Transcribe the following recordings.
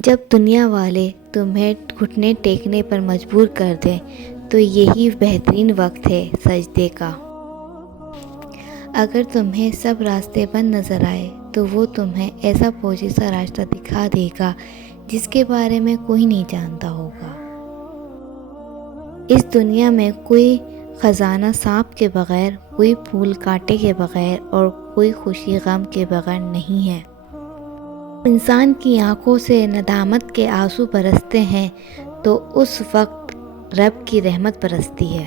جب دنیا والے تمہیں گھٹنے ٹیکنے پر مجبور کر دیں تو یہی بہترین وقت ہے سجدے کا۔ اگر تمہیں سب راستے بند نظر آئے تو وہ تمہیں ایسا پوشیدہ راستہ دکھا دے گا جس کے بارے میں کوئی نہیں جانتا ہوگا۔ اس دنیا میں کوئی خزانہ سانپ کے بغیر، کوئی پھول کانٹے کے بغیر اور کوئی خوشی غم کے بغیر نہیں ہے۔ انسان کی آنکھوں سے ندامت کے آنسو برستے ہیں تو اس وقت رب کی رحمت برستی ہے۔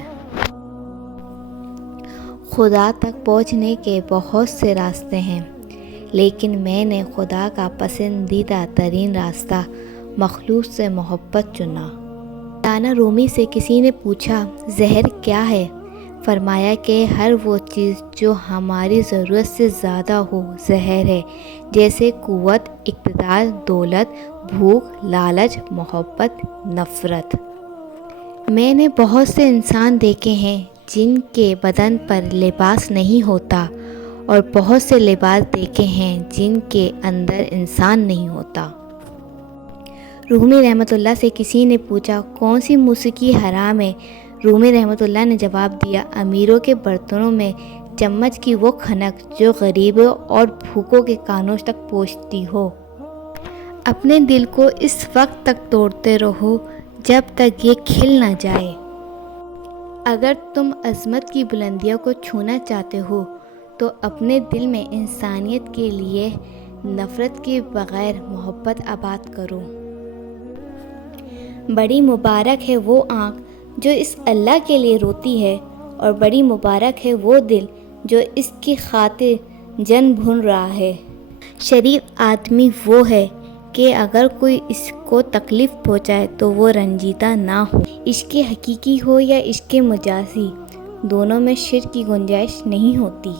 خدا تک پہنچنے کے بہت سے راستے ہیں، لیکن میں نے خدا کا پسندیدہ ترین راستہ مخلوق سے محبت چنا۔ مولانا رومی سے کسی نے پوچھا، زہر کیا ہے؟ فرمایا کہ ہر وہ چیز جو ہماری ضرورت سے زیادہ ہو زہر ہے، جیسے قوت، اقتدار، دولت، بھوک، لالچ، محبت، نفرت۔ میں نے بہت سے انسان دیکھے ہیں جن کے بدن پر لباس نہیں ہوتا، اور بہت سے لباس دیکھے ہیں جن کے اندر انسان نہیں ہوتا۔ رومی رحمۃ اللہ سے کسی نے پوچھا، کون سی موسیقی حرام ہے؟ رومی رحمۃ اللہ نے جواب دیا، امیروں کے برتنوں میں چمچ کی وہ کھنک جو غریبوں اور بھوکوں کے کانوں تک پہنچتی ہو۔ اپنے دل کو اس وقت تک توڑتے رہو جب تک یہ کھل نہ جائے۔ اگر تم عظمت کی بلندیوں کو چھونا چاہتے ہو تو اپنے دل میں انسانیت کے لیے نفرت کے بغیر محبت آباد کرو۔ بڑی مبارک ہے وہ آنکھ جو اس اللہ کے لیے روتی ہے، اور بڑی مبارک ہے وہ دل جو اس کی خاطر جن بھن رہا ہے۔ شریف آدمی وہ ہے کہ اگر کوئی اس کو تکلیف پہنچائے تو وہ رنجیدہ نہ ہو۔ عشق حقیقی ہو یا عشق مجازی، دونوں میں شرک کی گنجائش نہیں ہوتی۔